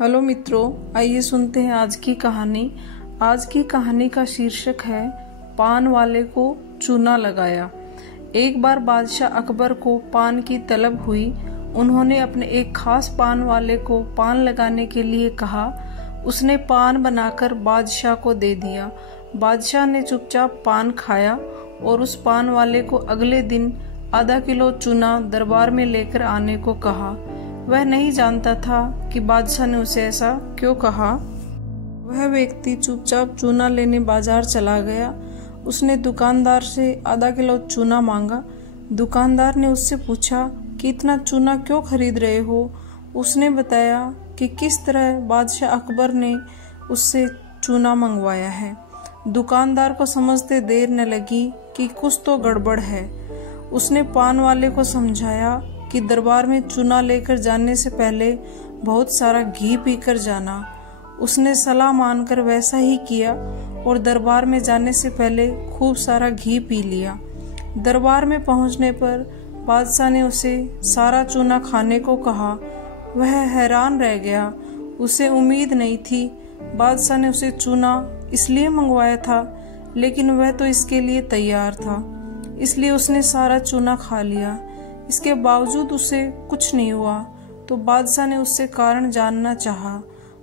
Hello मित्रों, आइए सुनते हैं आज की कहानी। आज की कहानी का शीर्षक है पान वाले को चूना लगाया। एक बार बादशाह अकबर को पान की तलब हुई। उन्होंने अपने एक खास पान वाले को पान लगाने के लिए कहा। उसने पान बनाकर बादशाह को दे दिया। बादशाह ने चुपचाप पान खाया और उस पान वाले को अगले दिन आधा किलो चूना दरबार में लेकर आने को कहा। वह नहीं जानता था कि बादशाह ने उसे ऐसा क्यों कहा। वह व्यक्ति चुपचाप चूना लेने बाजार चला गया। उसने दुकानदार से आधा किलो चूना मांगा। दुकानदार ने उससे पूछा कि इतना चूना क्यों खरीद रहे हो। उसने बताया कि किस तरह बादशाह अकबर ने उससे चूना मंगवाया है। दुकानदार को समझते देर न लगी कि कुछ तो गड़बड़ है। उसने पान वाले को समझाया कि दरबार में चूना लेकर जाने से पहले बहुत सारा घी पीकर जाना। उसने सलाह मानकर वैसा ही किया और दरबार में जाने से पहले खूब सारा घी पी लिया। दरबार में पहुंचने पर बादशाह ने उसे सारा चूना खाने को कहा। वह हैरान रह गया, उसे उम्मीद नहीं थी। बादशाह ने उसे चूना इसलिए मंगवाया था, लेकिन वह तो इसके लिए तैयार था, इसलिए उसने सारा चूना खा लिया। इसके बावजूद उसे कुछ नहीं हुआ, तो बादशाह ने उससे कारण जानना चाहा।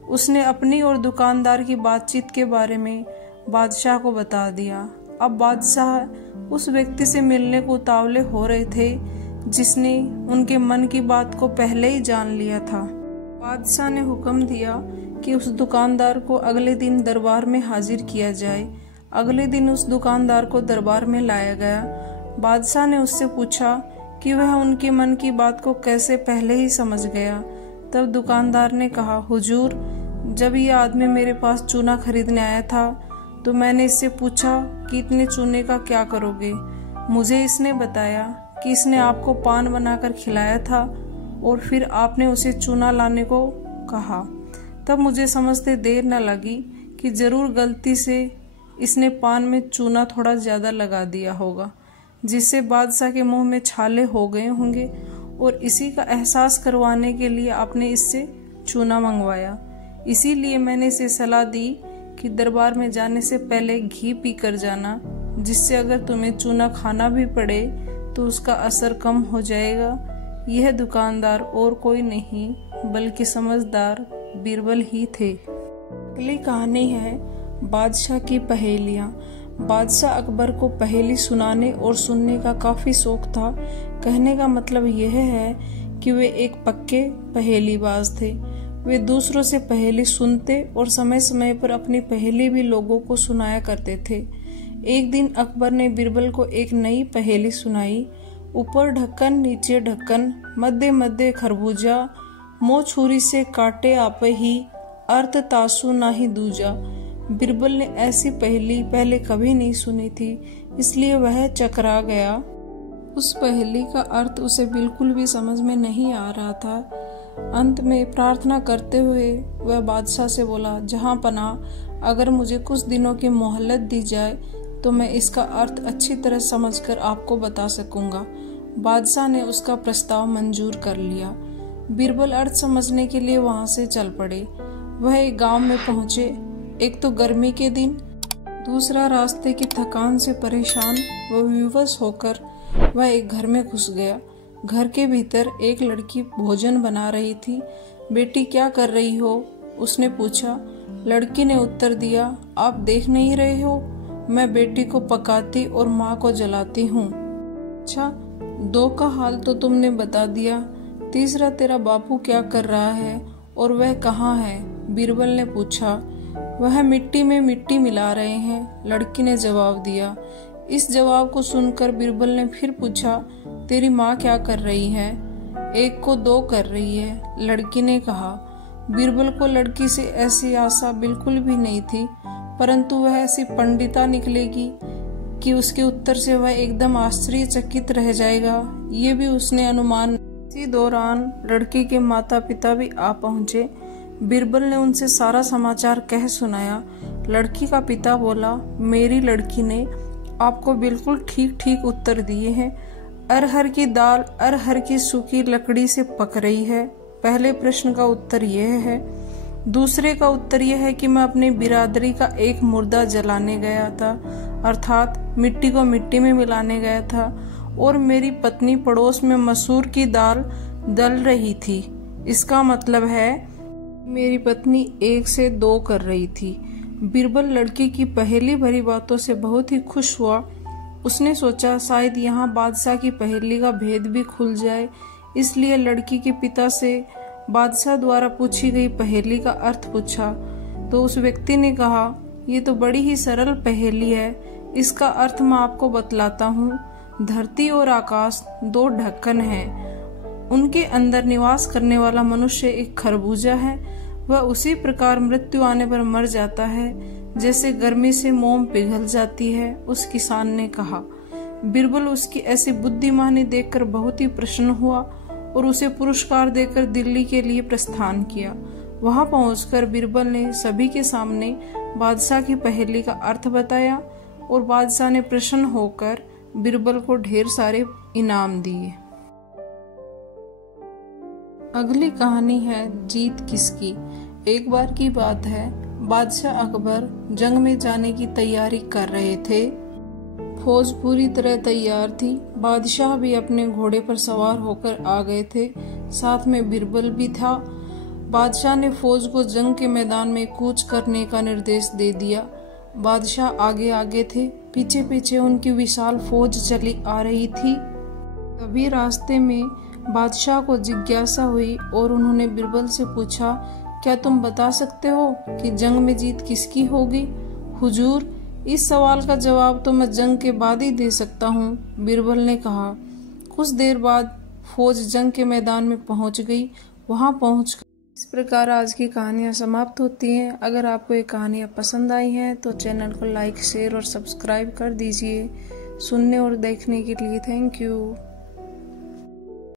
उसने अपनी और दुकानदार की बातचीत के बारे में बादशाह को बता दिया। अब बादशाह उस व्यक्ति से मिलने को उतावले हो रहे थे जिसने उनके मन की बात को पहले ही जान लिया था। बादशाह ने हुक्म दिया कि उस दुकानदार को अगले दिन दरबार में हाजिर किया जाए। अगले दिन उस दुकानदार को दरबार में लाया गया। बादशाह ने उससे पूछा कि वह उनके मन की बात को कैसे पहले ही समझ गया। तब दुकानदार ने कहा, हुजूर, जब ये आदमी मेरे पास चूना खरीदने आया था तो मैंने इससे पूछा कि इतने चूने का क्या करोगे। मुझे इसने बताया कि इसने आपको पान बनाकर खिलाया था और फिर आपने उसे चूना लाने को कहा। तब मुझे समझते देर न लगी कि जरूर गलती से इसने पान में चूना थोड़ा ज्यादा लगा दिया होगा, जिससे बादशाह के मुंह में छाले हो गए होंगे और इसी का एहसास करवाने के लिए आपने इससे चूना मंगवाया। इसीलिए मैंने इसे सलाह दी कि दरबार में जाने से पहले घी पीकर जाना, जिससे अगर तुम्हें चूना खाना भी पड़े तो उसका असर कम हो जाएगा। यह दुकानदार और कोई नहीं बल्कि समझदार बीरबल ही थे। अगली कहानी है बादशाह की पहेलियां। बादशाह अकबर को पहेली सुनाने और सुनने का काफी शौक था। कहने का मतलब यह है कि वे एक पक्के पहेलीबाज थे। वे दूसरों से पहेली सुनते और समय समय पर अपनी पहेली भी लोगों को सुनाया करते थे। एक दिन अकबर ने बीरबल को एक नई पहेली सुनाई। ऊपर ढक्कन नीचे ढक्कन, मध्य मध्य खरबूजा, मुंह छुरी से काटे आपे ही, अर्थ तासु ना ही दूजा। बीरबल ने ऐसी पहेली पहले कभी नहीं सुनी थी, इसलिए वह चकरा गया। उस पहेली का अर्थ उसे बिल्कुल भी समझ में नहीं आ रहा था। अंत में प्रार्थना करते हुए वह बादशाह से बोला, जहां पनाह, अगर मुझे कुछ दिनों की मोहलत दी जाए तो मैं इसका अर्थ अच्छी तरह समझकर आपको बता सकूंगा। बादशाह ने उसका प्रस्ताव मंजूर कर लिया। बीरबल अर्थ समझने के लिए वहां से चल पड़े। वह एक गांव में पहुंचे। एक तो गर्मी के दिन, दूसरा रास्ते की थकान से परेशान व विवश होकर वह एक घर में घुस गया। घर के भीतर एक लड़की भोजन बना रही थी। बेटी, क्या कर रही हो? उसने पूछा। लड़की ने उत्तर दिया, आप देख नहीं रहे हो, मैं बेटी को पकाती और माँ को जलाती हूँ। अच्छा, दो का हाल तो तुमने बता दिया, तीसरा तेरा बापू क्या कर रहा है और वह कहाँ है? बीरबल ने पूछा। वह मिट्टी में मिट्टी मिला रहे हैं, लड़की ने जवाब दिया। इस जवाब को सुनकर बीरबल ने फिर पूछा, तेरी माँ क्या कर रही है? एक को दो कर रही है, लड़की ने कहा। बीरबल को लड़की से ऐसी आशा बिल्कुल भी नहीं थी, परंतु वह ऐसी पंडिता निकलेगी कि उसके उत्तर से वह एकदम आश्चर्यचकित रह जाएगा, ये भी उसने अनुमान। इसी दौरान लड़की के माता पिता भी आ पहुंचे। बीरबल ने उनसे सारा समाचार कह सुनाया। लड़की का पिता बोला, मेरी लड़की ने आपको बिल्कुल ठीक ठीक उत्तर दिए हैं। अरहर की दाल अरहर की सूखी लकड़ी से पक रही है। पहले प्रश्न का उत्तर यह है। दूसरे का उत्तर यह है कि मैं अपनी बिरादरी का एक मुर्दा जलाने गया था, अर्थात मिट्टी को मिट्टी में मिलाने गया था, और मेरी पत्नी पड़ोस में मसूर की दाल दल रही थी। इसका मतलब है मेरी पत्नी 1 से 2 कर रही थी। बीरबल लड़की की पहेली भरी बातों से बहुत ही खुश हुआ। उसने सोचा शायद यहाँ बादशाह की पहेली का भेद भी खुल जाए, इसलिए लड़की के पिता से बादशाह द्वारा पूछी गई पहेली का अर्थ पूछा। तो उस व्यक्ति ने कहा, ये तो बड़ी ही सरल पहेली है, इसका अर्थ मैं आपको बतलाता हूँ। धरती और आकाश 2 ढक्कन हैं, उनके अंदर निवास करने वाला मनुष्य एक खरबूजा है। वह उसी प्रकार मृत्यु आने पर मर जाता है जैसे गर्मी से मोम पिघल जाती है, उस किसान ने कहा। बीरबल उसकी ऐसी बुद्धिमानी देखकर बहुत ही प्रसन्न हुआ और उसे पुरस्कार देकर दिल्ली के लिए प्रस्थान किया। वहां पहुंचकर बीरबल ने सभी के सामने बादशाह की पहेली का अर्थ बताया और बादशाह ने प्रसन्न होकर बीरबल को ढेर सारे इनाम दिए। अगली कहानी है जीत किसकी। एक बार की बात है, बादशाह अकबर जंग में जाने की तैयारी कर रहे थे। फौज पूरी तरह तैयार थी। बादशाह भी अपने घोड़े पर सवार होकर आ गए थे, साथ में बीरबल भी था। बादशाह ने फौज को जंग के मैदान में कूच करने का निर्देश दे दिया। बादशाह आगे आगे थे, पीछे पीछे उनकी विशाल फौज चली आ रही थी। तभी रास्ते में बादशाह को जिज्ञासा हुई और उन्होंने बीरबल से पूछा, क्या तुम बता सकते हो कि जंग में जीत किसकी होगी? हुजूर, इस सवाल का जवाब तो मैं जंग के बाद ही दे सकता हूँ, बीरबल ने कहा। कुछ देर बाद फौज जंग के मैदान में पहुंच गई। वहां पहुंचकर इस प्रकार आज की कहानियां समाप्त होती हैं। अगर आपको ये कहानियां पसंद आई हैं तो चैनल को लाइक, शेयर और सब्सक्राइब कर दीजिए। सुनने और देखने के लिए थैंक यू।